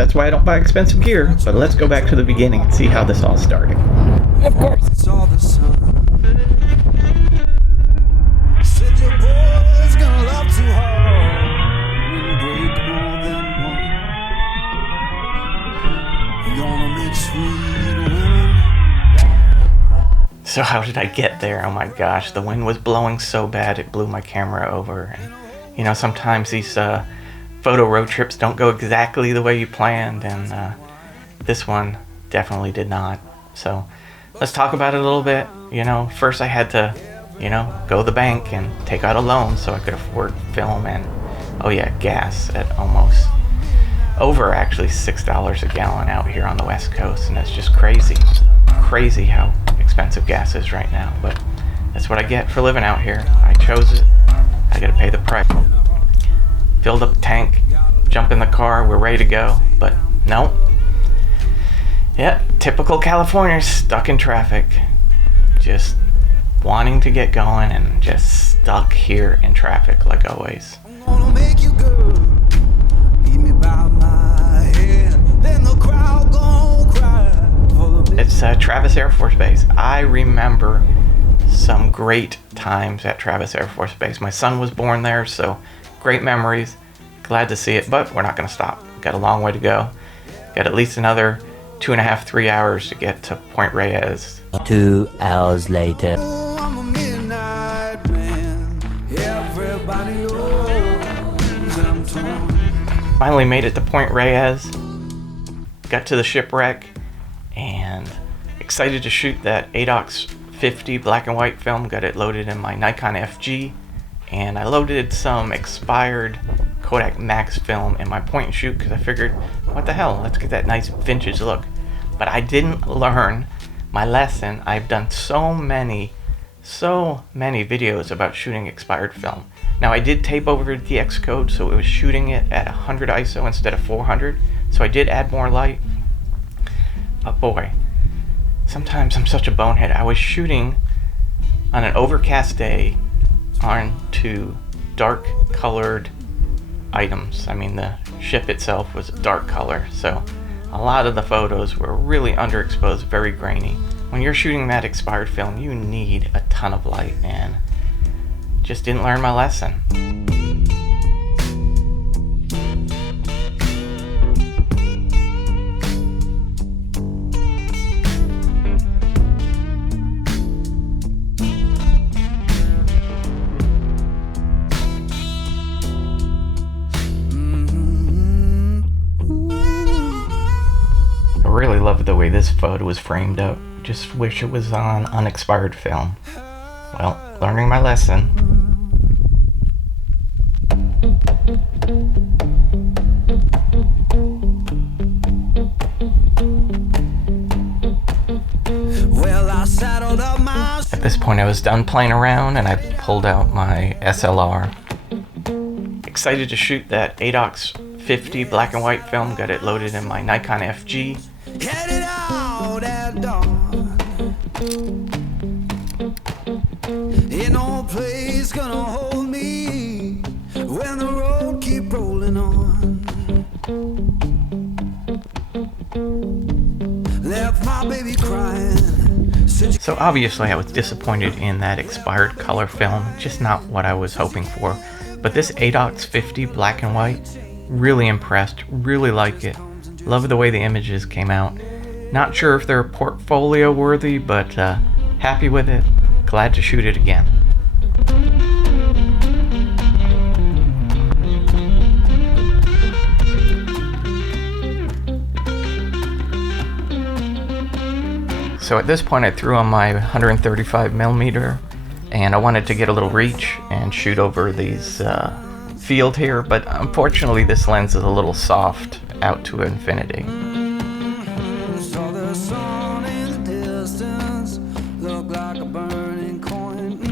That's why I don't buy expensive gear. But let's go back to the beginning and see how this all started. Of course. So how did I get there? Oh my gosh, the wind was blowing so bad it blew my camera over. And you know, sometimes these photo road trips don't go exactly the way you planned, and this one definitely did not. So let's talk about it a little bit. You know, first I had to, you know, go to the bank and take out a loan so I could afford film and, oh yeah, gas at almost over actually $6 a gallon out here on the West Coast, and it's just crazy how expensive gas is right now. But that's what I get for living out here. I chose it. I gotta pay the price. Filled up the tank, jump in the car, we're ready to go. But no. Yeah, typical California, stuck in traffic. Just wanting to get going and just stuck here in traffic like always. It's Travis Air Force Base. I remember some great times at Travis Air Force Base. My son was born there, so great memories. Glad to see it, but we're not going to stop. Got a long way to go. Got at least another 2.5, 3 hours to get to Point Reyes. 2 hours later. Finally made it to Point Reyes. Got to the Shipwreck and excited to shoot that Adox 50 black and white film. Got it loaded in my Nikon FG, and I loaded some expired Kodak Max film in my point and shoot because I figured, what the hell, let's get that nice vintage look. But I didn't learn my lesson. I've done so many videos about shooting expired film. Now I did tape over the DX code, so it was shooting it at 100 ISO instead of 400, so I did add more light. But boy, sometimes I'm such a bonehead. I was shooting on an overcast day onto dark colored items. I mean, the ship itself was a dark color, so a lot of the photos were really underexposed, very grainy. When you're shooting that expired film, you need a ton of light, and just didn't learn my lesson. I really love the way this photo was framed up. Just wish it was on unexpired film. Well, learning my lesson. At this point I was done playing around and I pulled out my SLR. Excited to shoot that Adox 50 black and white film. Got it loaded in my Nikon FG. Headed out at dawn. Ain't no place gonna hold me when the road keep rolling on. Left my baby crying. So obviously I was disappointed in that expired color film, just not what I was hoping for. But this Adox 50 black and white, really impressed, really like it. Love the way the images came out. Not sure if they're portfolio worthy, but happy with it. Glad to shoot it again. So at this point I threw on my 135mm and I wanted to get a little reach and shoot over these field here, but unfortunately this lens is a little soft out to infinity. Saw the sun in the distance, looked like a burning coin.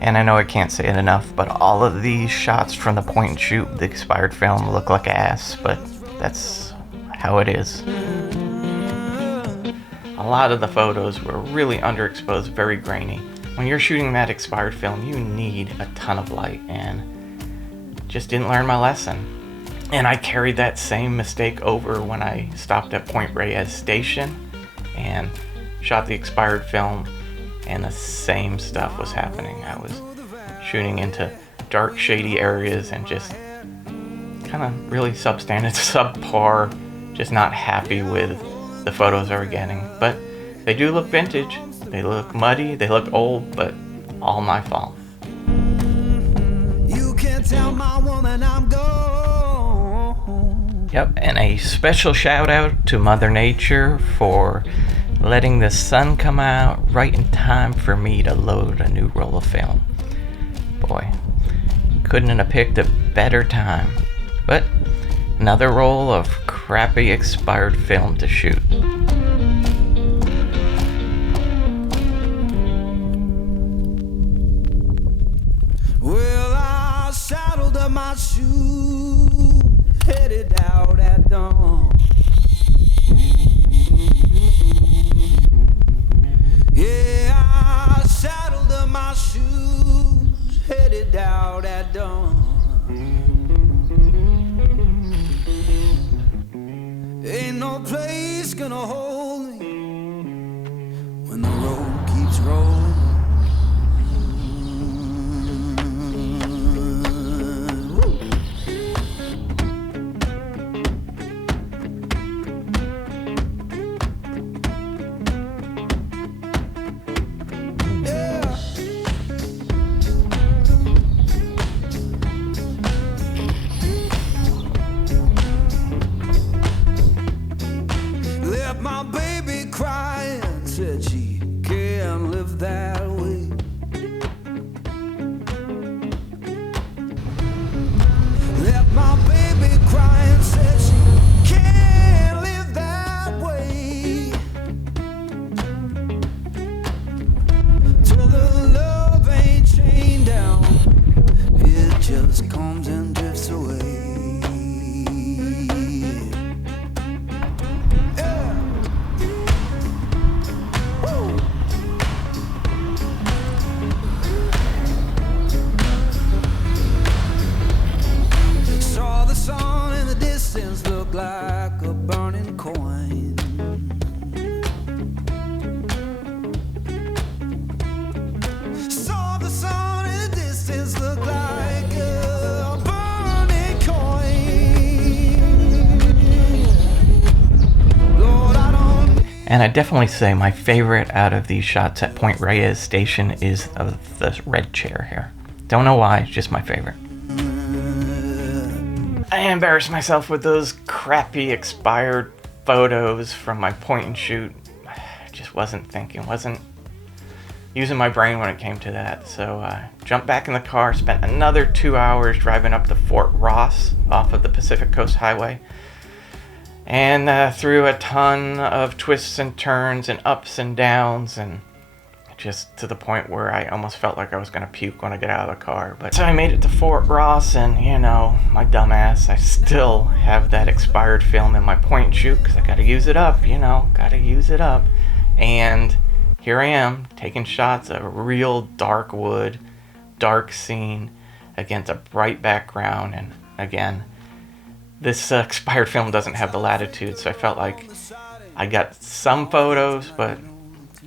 And I know I can't say it enough, but all of these shots from the point and shoot, the expired film, look like ass, but that's how it is. A lot of the photos were really underexposed, very grainy. When you're shooting that expired film, you need a ton of light, and just didn't learn my lesson. And I carried that same mistake over when I stopped at Point Reyes Station and shot the expired film, and the same stuff was happening. I was shooting into dark, shady areas and just kind of really substandard, subpar, just not happy with the photos I was getting. But they do look vintage, they look muddy, they look old, but all my fault. You can't tell my woman I'm gone. Yep, and a special shout out to Mother Nature for letting the sun come out right in time for me to load a new roll of film. Boy, couldn't have picked a better time. But another roll of crappy expired film to shoot. Well, I saddled up my shoes, headed out at dawn. Yeah, I saddled up my shoes, headed out at dawn. Ain't no place gonna hold me when the road keeps rolling. My baby crying, said she can't live that way. Left my baby crying, said she can't live that way. Till the love ain't chained down, it just comes and drifts away. Like a burning coin. Saw the sun in the distance look like a burning coin. Lord, I don't. And I definitely say my favorite out of these shots at Point Reyes Station is of the red chair here. Don't know why, it's just my favorite. I embarrassed myself with those crappy expired photos from my point and shoot. I just wasn't thinking, wasn't using my brain when it came to that. So I jumped back in the car, spent another 2 hours driving up to Fort Ross off of the Pacific Coast Highway, and through a ton of twists and turns and ups and downs, and just to the point where I almost felt like I was going to puke when I get out of the car. But so I made it to Fort Ross, and you know, my dumbass, I still have that expired film in my point and shoot because I got to use it up, you know, got to use it up. And here I am taking shots of real dark wood, dark scene against a bright background. And again, this expired film doesn't have the latitude, so I felt like I got some photos, but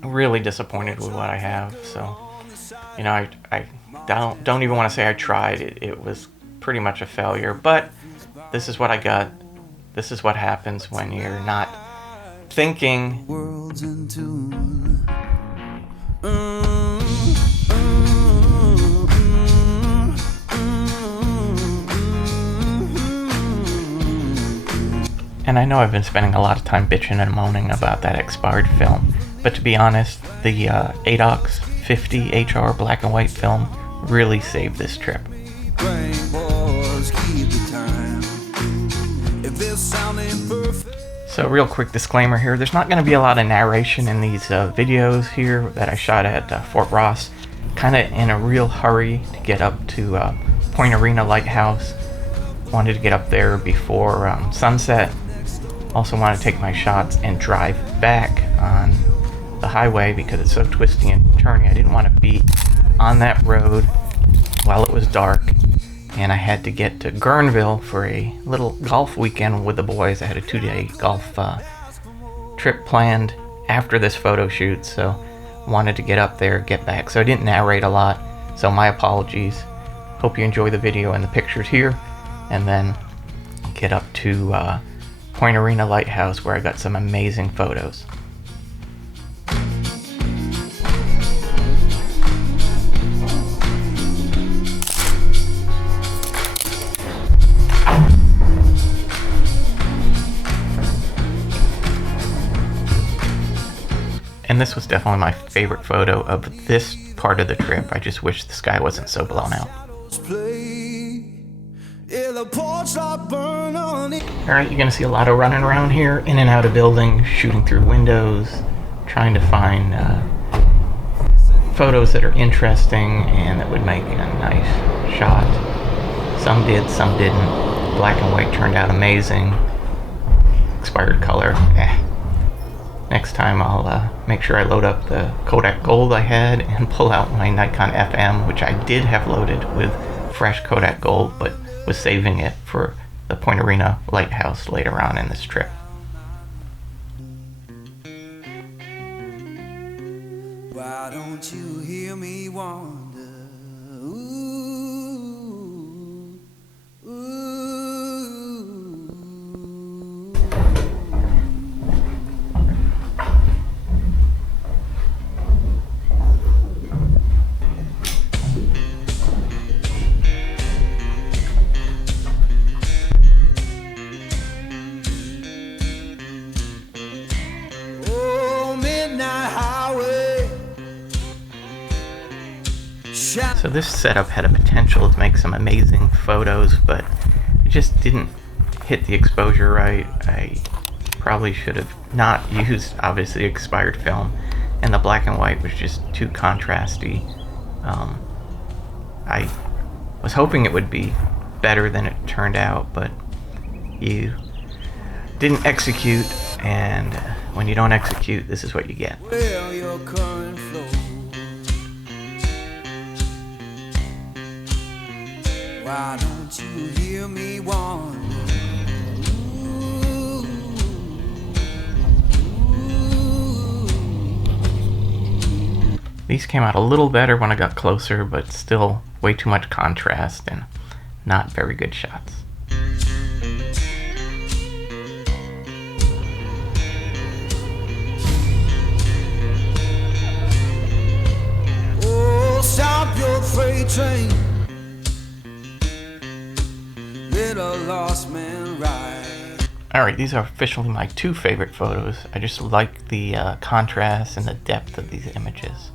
really disappointed with what I have. So, you know, I don't even want to say I tried. It was pretty much a failure, but this is what I got. This is what happens when you're not thinking. Worlds in tune. And I know I've been spending a lot of time bitching and moaning about that expired film, but to be honest, the Adox 50 HR black and white film really saved this trip. So real quick disclaimer here, there's not going to be a lot of narration in these videos here that I shot at Fort Ross. Kind of in a real hurry to get up to Point Arena Lighthouse. Wanted to get up there before sunset. Also wanted to take my shots and drive back on the highway because it's so twisty and turny. I didn't want to be on that road while it was dark and I had to get to Guerneville for a little golf weekend with the boys. I had a 2-day golf trip planned after this photo shoot, so wanted to get up there, get back. So I didn't narrate a lot, so my apologies. Hope you enjoy the video and the pictures here, and then get up to Point Arena Lighthouse where I got some amazing photos. And this was definitely my favorite photo of this part of the trip. I just wish the sky wasn't so blown out. Alright, you're gonna see a lot of running around here, in and out of buildings, shooting through windows, trying to find photos that are interesting and that would make a nice shot. Some did, some didn't. Black and white turned out amazing. Expired color, Next time I'll make sure I load up the Kodak Gold I had and pull out my Nikon FM, which I did have loaded with fresh Kodak Gold, but was saving it for the Point Arena Lighthouse later on in this trip. Why don't you hear me wonder? Ooh, ooh. So this setup had a potential to make some amazing photos, but it just didn't hit the exposure right. I probably should have not used, obviously, expired film, and the black and white was just too contrasty. I was hoping it would be better than it turned out, but you didn't execute, and when you don't execute, this is what you get. Well, your current flow. Why don't you hear me wonder? Ooh, ooh. These came out a little better when I got closer, but still way too much contrast and not very good shots. Oh, stop your freight train. Lost man ride. Alright, these are officially my two favorite photos. I just like the contrast and the depth of these images.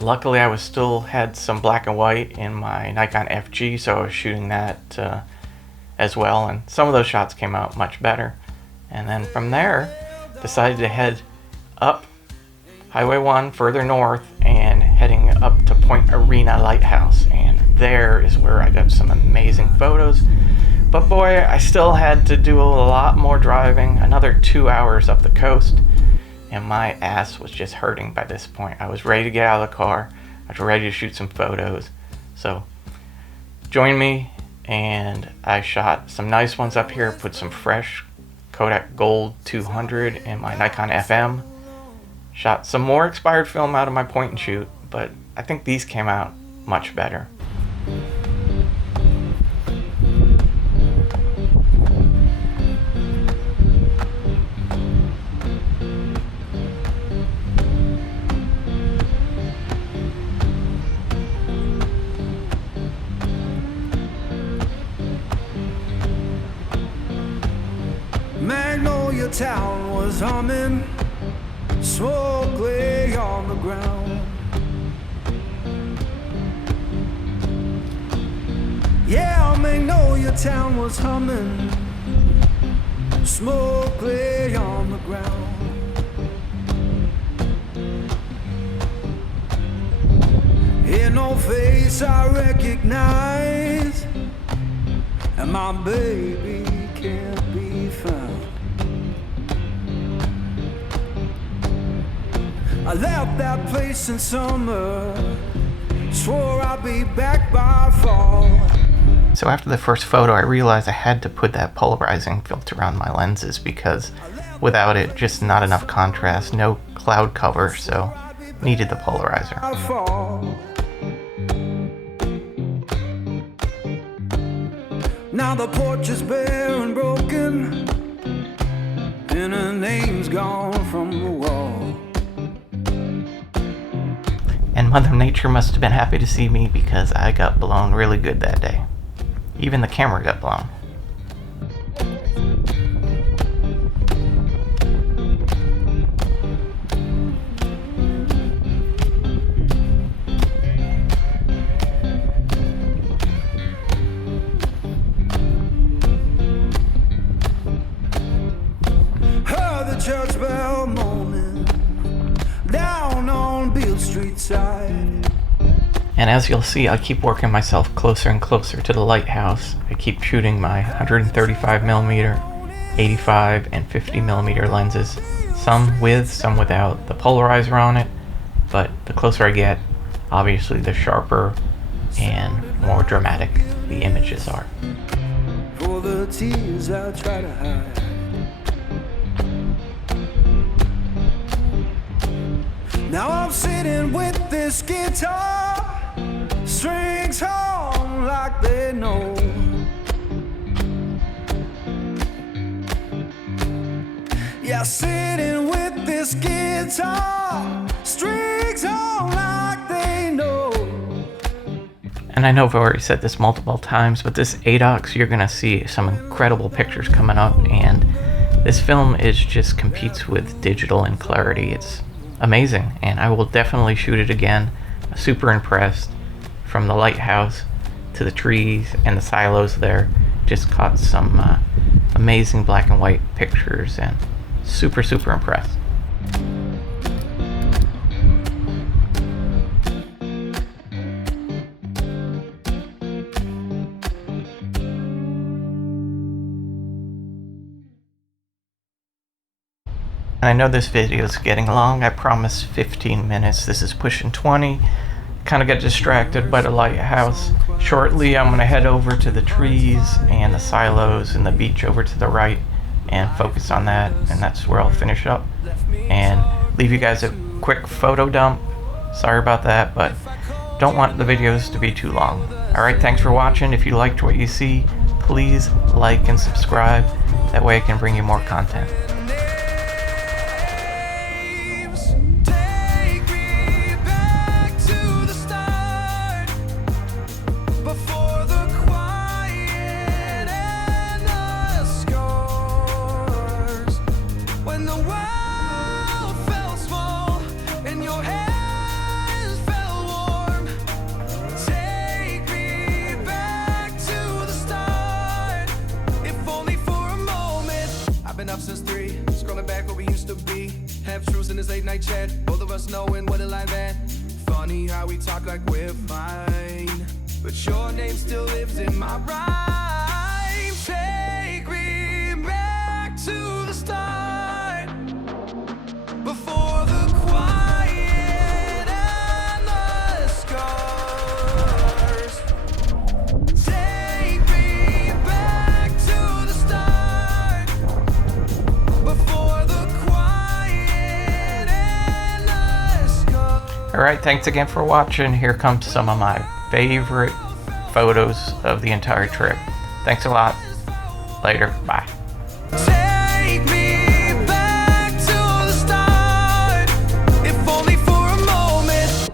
Luckily, I still had some black and white in my Nikon FG, so I was shooting that as well, and some of those shots came out much better. And then from there, decided to head up Highway 1 further north and heading up to Point Arena Lighthouse, and there is where I got some amazing photos. But boy, I still had to do a lot more driving, another 2 hours up the coast, and my ass was just hurting by this point. I was ready to get out of the car. I was ready to shoot some photos. So join me, and I shot some nice ones up here, put some fresh Kodak Gold 200 in my Nikon FM. Shot some more expired film out of my point and shoot, but I think these came out much better. Magnolia Town was humming, smoke lay on the ground. Yeah, Magnolia Town was humming, smoke lay on the ground. Ain't no face I recognize, and my baby can't be found. I left that place in summer, swore I'd be back by fall. So after the first photo, I realized I had to put that polarizing filter on my lenses because without it, just not enough contrast, no cloud cover, so needed the polarizer. Now the porch is bare and broken, and her name's gone from the wall. And Mother Nature must have been happy to see me because I got blown really good that day. Even the camera got blown. Heard the church bell moaning down on Beale Street side. And as you'll see, I keep working myself closer and closer to the Lighthouse. I keep shooting my 135mm, 85 and 50mm lenses, some with, some without the polarizer on it, but the closer I get, obviously the sharper and more dramatic the images are. For the tears I try to hide. Now I'm sitting with this guitar, strings on like they know. Yeah, sitting with this guitar, strings on like they know. And I know I've already said this multiple times, but this Adox, you're gonna see some incredible pictures coming up, and this film just competes with digital in clarity. It's amazing, and I will definitely shoot it again. I'm super impressed. From the lighthouse to the trees and the silos there, just caught some amazing black and white pictures, and super impressed. And I know this video is getting long. I promised 15 minutes. This is pushing 20. Kind of got distracted by the lighthouse. Shortly, I'm going to head over to the trees and the silos and the beach over to the right and focus on that. And that's where I'll finish up and leave you guys a quick photo dump. Sorry about that, but don't want the videos to be too long. Alright, thanks for watching. If you liked what you see, please like and subscribe. That way I can bring you more content. Since 3, scrolling back where we used to be. Half truths in this late night chat, both of us knowing what a lie that. Funny how we talk like we're fine, but your name still lives in my rhyme. Take me back to the start, before the quiet and the scars. Take me back to the start, before the quiet and the scars. Alright, thanks again for watching. Here comes some of my favorite photos of the entire trip. Thanks a lot. Later. Bye. Take me back to the start, if only for a moment.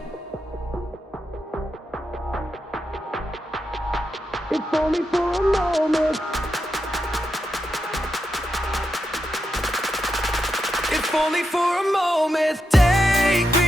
If only for a moment. If only for a moment. Take me